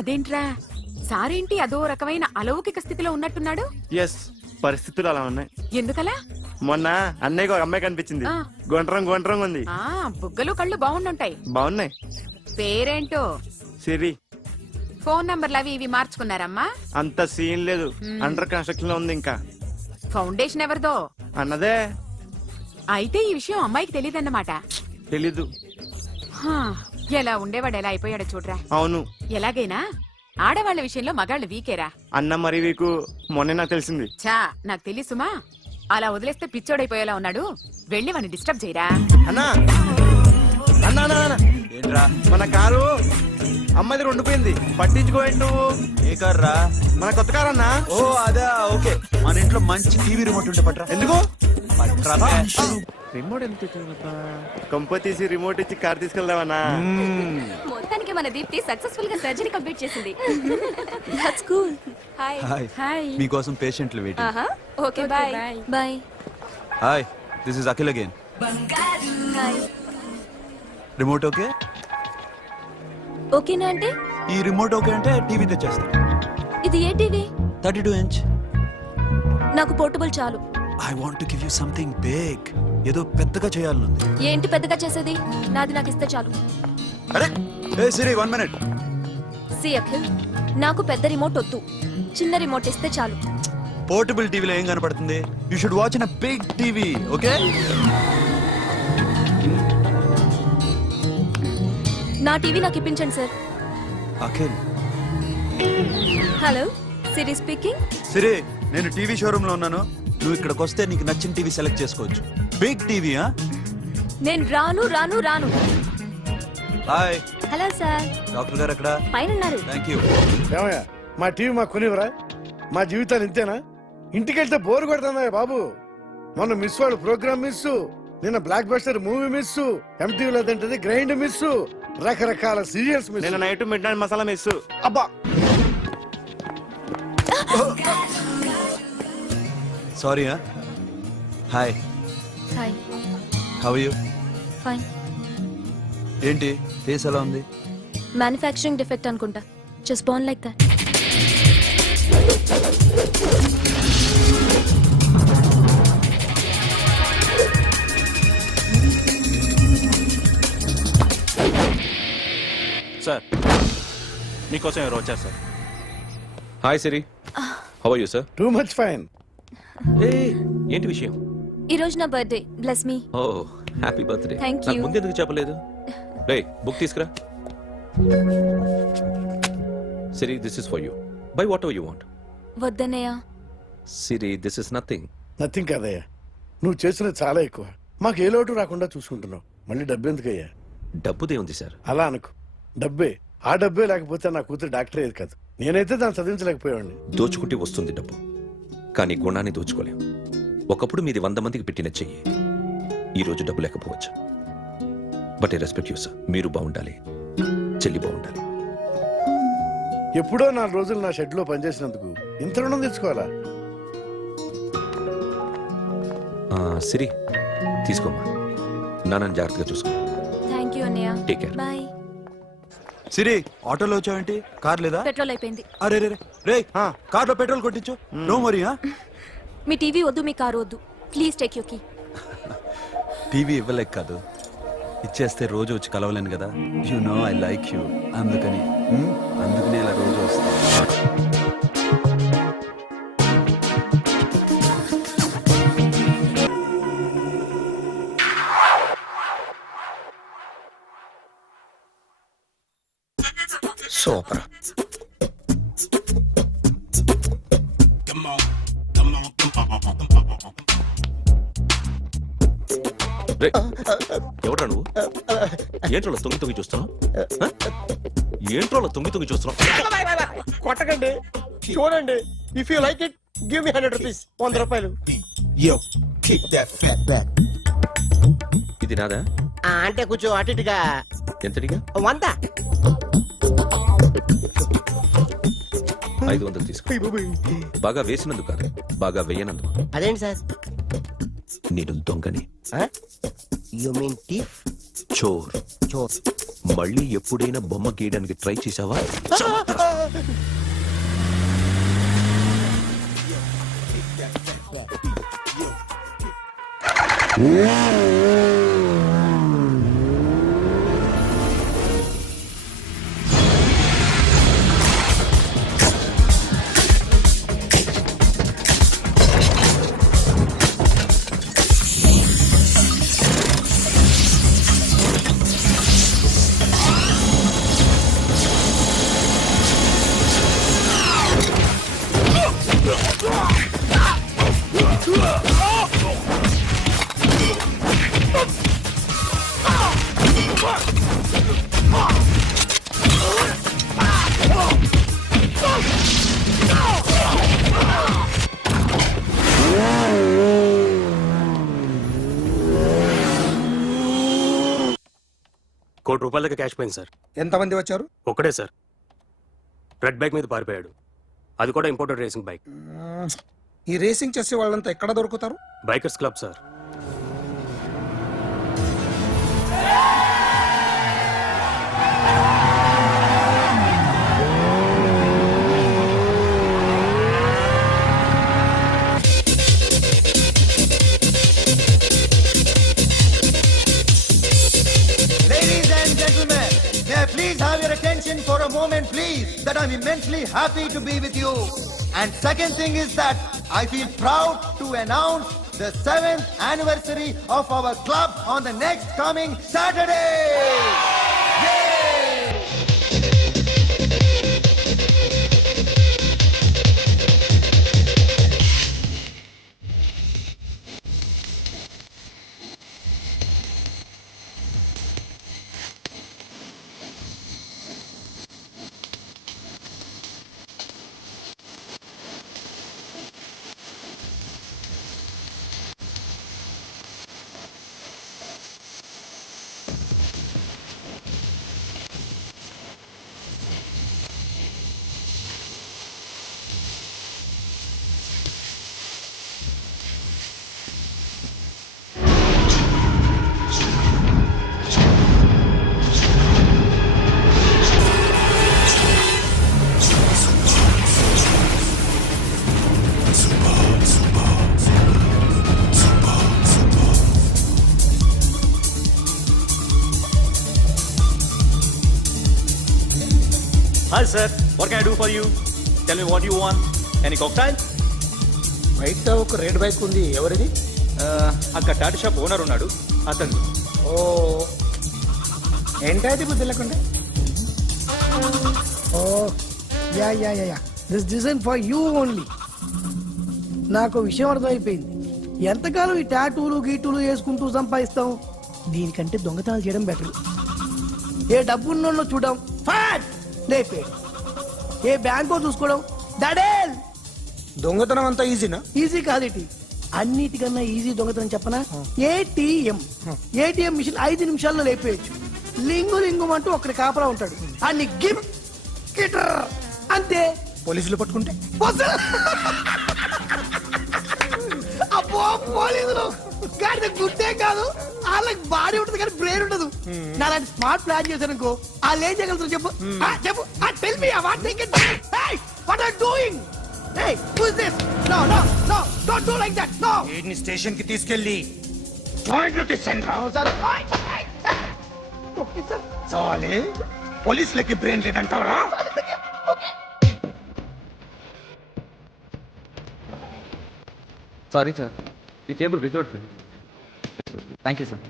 అదేంట్రా సారేంటి అదో రకమైన అలౌకిక స్థితిలో ఉన్నట్టున్నాడు? ఎస్, పరిస్థితులు అలా ఉన్నాయి. ఎందుకలా? మొన్న అన్నయ్యకు ఒక అమ్మాయి కనిపించింది. ఆ. గుండ్రం ఉంది. బుగ్గలు కళ్ళు బాగుండుంటాయి. బాగున్నాయి. పేరేంటో? సిరి. ఫోన్ నంబర్లు అవి ఇవి మార్చుకున్నారమ్మా? అంత సీన్ లేదు, అండర్ కన్స్ట్రక్షన్ లో ఉంది. ఇంకా ఫౌండేషన్ ఎవరిదో అన్నదే. అయితే ఈ విషయం అమ్మాయికి తెలియదన్నమాట. తెలీదు. ఎలా ఉండేవాడు ఎలా అయిపోయాడో చూడరా. అవును. ఎలాగైనా ఆడవాళ్ల విషయంలో మగాళ్ళు వీకేరా. అన్న మరి వీకు మొన్నే నాకు తెలిసింది. చా నాకు తెలుసుమా, అలా వదిలేస్తే పిచ్చోడైపోయేలా ఉన్నాడు. వెళ్ళి వాడిని డిస్టర్బ్ చేయరా. అన్నా మన కారు అమ్మది ఉండిపోయింది, పట్టించుకోండి నువ్వు. ఏ కార్ రా? మన కొత్త కారు అన్నా. ఓ అదా, ఓకే. మన ఇంట్లో మంచి టీవీ రిమోట్ ఉంటే పట్రా. ఎందుకు? పట్రా. రిమోట్ ఎంత కంప తీసి రిమోట్ ఇచ్చి కార్ తీసుకెళ్దామన్నా. మొత్తానికి మన దీప్తి సక్సెస్ఫుల్ గా సర్జరీ కంప్లీట్ చేసింది. That's cool. హాయ్. హాయ్. మీకోసం పేషెంట్లు waiting. Okay bye. Bye. Hi, this is Akhil again. Hi. Remote okay? ఓకేనా అంటే? ఈ రిమోట్ ఓకే అంటే టీవీ తెచ్చేస్తా. ఇది ఏ టీవీ? 32 ఇంచ్. నాకు పోర్టబుల్ చాలు. I want to give you something big. ఏదో పెద్దగా చేయాలనుంది. ఏంటి పెద్దగా చేసేది? నాది నాకు ఇస్తే చాలు. అరే ఏ సిరి, 1 మినిట్. సి అఖిల్, నాకు పెద్ద రిమోట్ వద్దు, చిన్న రిమోట్ ఇస్తే చాలు. పోర్టబుల్ టీవీలో ఏం కనపడుతుంది? You should watch in a big TV, okay? నా టీవీ నాకు ఇప్పించండి sir. Akhil. Hello, Siri speaking. Siri, నేను టీవీ షోరూమ్ లో ఉన్నాను. నువ్వు ఇక్కడికి వస్తే నీకు నచ్చిన టీవీ సెలెక్ట్ చేసుకోవచ్చు. Big TV. నేను రాను రాను రాను. హాయ్. Hello sir. డాక్టర్ గారు ఎక్కడ? పైన ఉన్నారు. Thank you. ఏమయ్యా, మా టీవీ మాకు కొనివరా? మా జీవితాలు ఇంతేనా? ఇంటికి వెళ్తే బోర్ కొడుతుందా బాబు? మొన్న మిస్ వాళ్ళు ప్రోగ్రామ్ మిస్, నిన్న బ్లాక్ బస్టర్ మూవీ మిస్, ఎంటీవీలో తింటది గ్రైండ్ మిస్, రకరకాల సీరియల్స్ మిస్. నేను night midnight masala miss. అబ్బా, sorry. Hi. Hi. How are you? Fine. ఏంటి ఫేస్ ఎలా ఉంది? మ్యానుఫ్యాక్చరింగ్ డిఫెక్ట్ అనుకుంటా. Just born like that. Sir, మీకోసం ఎవరు వచ్చారు sir? Hi Siri, how are you sir? Too much fine. ఏంటి విషయం? ఈ రోజు నా birthday. Bless me. Oh happy birthday. Thank you. ముందు ఎందుకు చెప్పలేదు? రే బుక్ తీసుకురా. Siri, this is for you. Buy whatever you want. వద్దన్నయ్య. Siri, this is nothing. Nothing కాదయ్యా, నువ్వు చేసినది చాలా ఎక్కువ. మాకు ఏ లోటు రాకుండా చూసుకుంటున్నావు. మళ్ళీ డబ్బు ఎందుకయ్యా? డబ్బుదే ఉంది సార్. అలా అనుకో, డబ్బే. ఆ డబ్బే లేకపోతే నా కూతురు డాక్టర్ అయ్యేది కాదు. నేనైతే దాన్ని చదివించలేకపోయాడిని. దోచుకుంటే వస్తుంది డబ్బు, కానీ గుణాన్ని దోచుకోలేం. ఒకప్పుడు మీది 100 మందికి పెట్టిన చెయ్యి, ఈ రోజు డబ్బు లేకపోవచ్చు. But I respect you sir. మీరు బాగుండాలి, చెల్లి బాగుండాలి. ఎప్పుడో 4 రోజులు నా షెడ్ లో పనిచేసినందుకు ఇంత రుణం తెచ్చుకోవాలా? సిరి, తీసుకోమ్మా. నాన్నని జాగ్రత్తగా చూసుకో. థ్యాంక్ యూ అన్నయ్య. Take care. బాయ్. సిరి, ఆటోలో వచ్చావేంటి? కార్ లేదా? పెట్రోల్ అయిపోయింది. అరే రే రే, కార్లో పెట్రోల్ కొట్టించు. నో మరి. మీ టీవీ వద్దు, మీ కారు వద్దు. Please take you key. TV ఇవ్వలేక కాదు, ఇచ్చేస్తే రోజు వచ్చి కలవలేను కదా. You know I like you. అందుకని అందుకని ఇలా రోజు వస్తా. సూపర్. ఎవడ్రా నువ్వు? ఏంట్రోలో తొంగి చూస్తున్నావు? ఏంట్రోలో తొంగి చూస్తున్నావు? కొట్టకండి, చూడండి. If you like it give me 100 rupees. 100 రూపాయలు. ఇది నాదా? అంటే కొంచెం అటు ఇటుగా. ఎంతడిగా? 100. 500 తీసుకో. బాగా వేసినందుకు కాదు, బాగా వేయనందుకు. అదేంటి సార్? నేను దొంగని. You mean thief? చోర్. చోర్. మళ్ళీ ఎప్పుడైనా బొమ్మ గీయడానికి ట్రై చేసావా? ₹1 కోటి క్యాష్ పోయింది సార్. ఎంతమంది వచ్చారు? ఒక్కడే సార్. రెడ్ బైక్ మీద పారిపోయాడు. అది కూడా ఇంపోర్టెడ్ రేసింగ్ బైక్. ఈ రేసింగ్ చేసే వాళ్ళంతా ఎక్కడ దొరుకుతారు? Bikers club sir. Ladies and gentlemen, may I please have your attention for a moment, please, that I'm immensely happy to be with you. And second thing is that I feel proud to announce the 7th anniversary of our club on the next coming Saturday. Yay! Hi sir, what can I do for you? Tell me what you want. Any cocktail? బయట ఒక red bike ఉంది, ఎవరిది? అక్కడ Tata shop owner ఉన్నాడు, అతను. ఓ ఏంటది బుద్ధి లేకుండా? Oh yeah yeah yeah yeah this design for you only. నాకు విషయం అర్థమైపోయింది. ఎంతకాలం ఈ టాటూలు గీటూలు వేసుకుంటూ సంపాదిస్తాం? దీనికంటే దొంగతనాలు చేయడం బెటర్. ఏ డబ్బున్నోళ్ళు చూడడం ఫాట్ లేపే, ఏ బ్యాంకో చూసుకోవడం దడేల్. దొంగతనం అంతా ఈజీనా? ఈజీ కాదేటి, అన్నిటికన్నా ఈజీ దొంగతనం చెప్పనా? ఏటీఎం మిషన్ 5 నిమిషాల్లో లేపేయచ్చు. లింగు లింగు అంటూ ఒకటి కాపలా ఉంటాడు, అన్ని గిమ్ గిటర్ అంతే. పోలీసులు పట్టుకుంటే? అబ్బో పోలీసులు గాడి గుట్టే కాదు, వాళ్ళకి బాడీ ఉంటుంది కానీ బ్రెయిన్ ఉండదు. నాలాంటి స్మార్ట్ ప్లాన్ చేశాను అనుకో, వాళ్ళు ఏం చేయగలుగుతారు చెప్పు? చెప్పు, tell me what they can. Hey what are doing? Hey who is this? No no no don't do like that. No, వీడిని స్టేషన్ కి తీసుకెళ్ళి చాలే. పోలీసులకి బ్రెయిన్ లేదంటారా? సారీ సార్, ఈ table without bill. Thank you sir.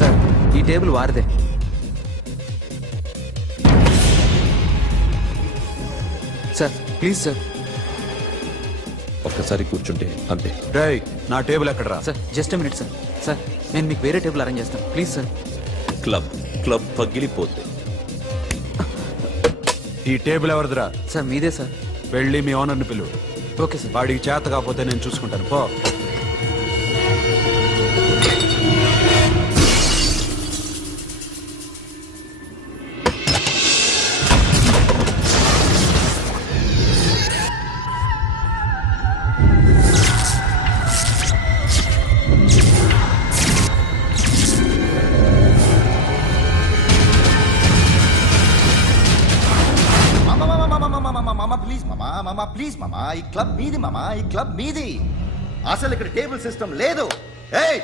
Sir ఈ table వారిదే. Sir please sir. ఒక్కసారి కూర్చుంటే అంతే. రేయ్, నా టేబుల్ ఎక్కడరా? Sir just minute sir. Sir నేను మీకు వేరే టేబుల్ అరేంజ్ చేస్తాను ప్లీజ్ సార్. క్లబ్ పగిలిపోద్ది. ఈ టేబుల్ ఎవరిదిరా? సార్ మీదే సార్. వెళ్ళి మీ ఓనర్ని పిలువు. Okay sir. వాడికి చేత కాకపోతే నేను చూసుకుంటాను, పో. ప్లీజ్ మామా ఈ క్లబ్ మీది మామా ఈ క్లబ్ మీది అసలు ఇక్కడ టేబుల్ సిస్టమ్ లేదు ఏయ్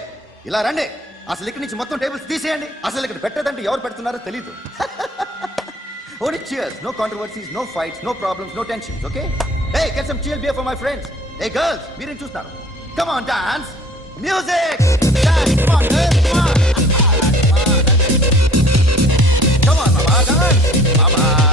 ఇలా రండి అసలు ఇక్కడి నుంచి మొత్తం టేబుల్స్ తీసేయండి అసలు ఇక్కడ పెట్టదంటే ఎవరు పెడుతున్నారో తెలీదు only cheers no controversies no fights no problems no tensions okay hey get some chill beer for my friends hey girls మీరేం చూస్తున్నారు come on dance music dance come on girls come on come on mama dance mama